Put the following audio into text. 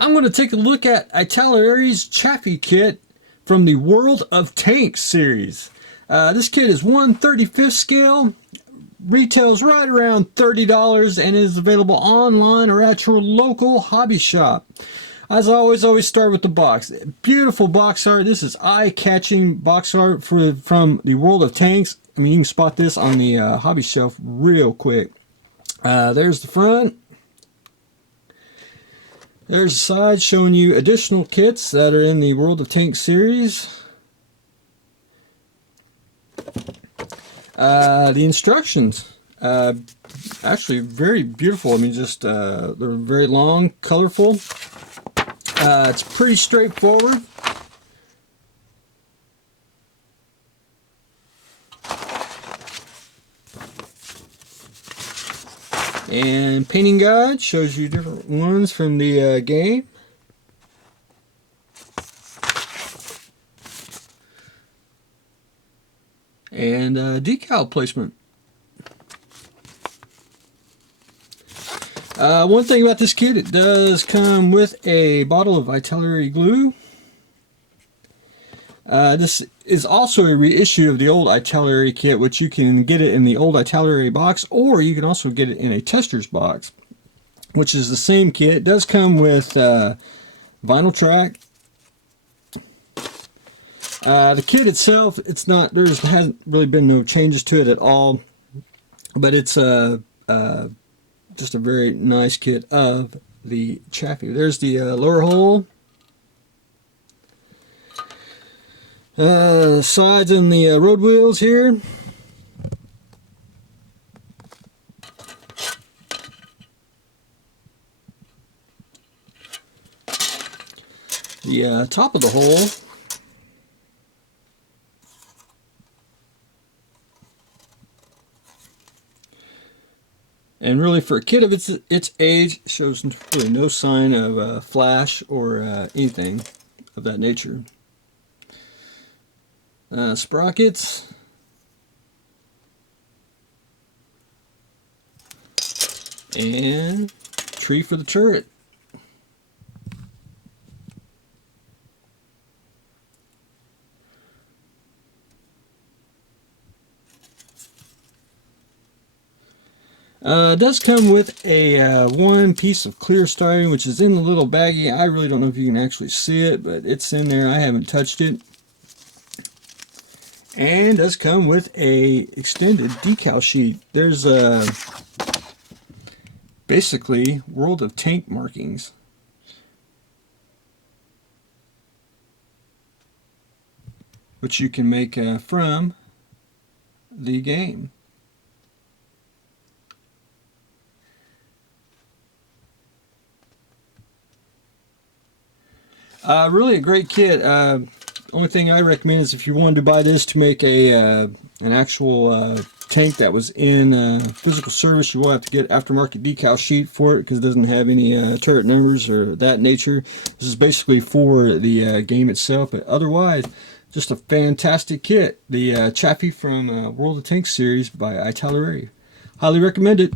I'm going to take a look at Italeri Chaffee kit from the World of Tanks series. This kit is 1/35 scale, retails right around $30, and is available online or at your local hobby shop. As always start with the box. Beautiful box art. This is eye-catching box art from the World of Tanks. I mean, you can spot this on the hobby shelf real quick. There's the front. There's the side showing you additional kits that are in the World of Tanks series. The instructions, actually very beautiful. I mean, just they're very long, colorful. It's pretty straightforward. And painting guide shows you different ones from the game. And decal placement. One thing about this kit, it does come with a bottle of Italeri glue. This is also a reissue of the old Italeri kit, which you can get it in the old Italeri box, or you can also get it in a tester's box, which is the same kit. It does come with vinyl track. The kit itself, hasn't really been no changes to it at all, but it's just a very nice kit of the Chaffee. There's the lower hole. Sides and the road wheels here. The top of the hole. And really, for a kit of its age, it shows really no sign of flash or anything of that nature. Sprockets. And tree for the turret. It does come with a one piece of clear styrene, which is in the little baggie. I really don't know if you can actually see it, but it's in there. I haven't touched it. And does come with a extended decal sheet. There's basically World of Tank markings. Which you can make from the game. Really a great kit. Only thing I recommend is if you wanted to buy this to make an actual tank that was in physical service, you will have to get aftermarket decal sheet for it because it doesn't have any turret numbers or that nature. This is basically for the game itself, but otherwise, just a fantastic kit. The Chaffee from World of Tanks series by Italeri. Highly recommend it.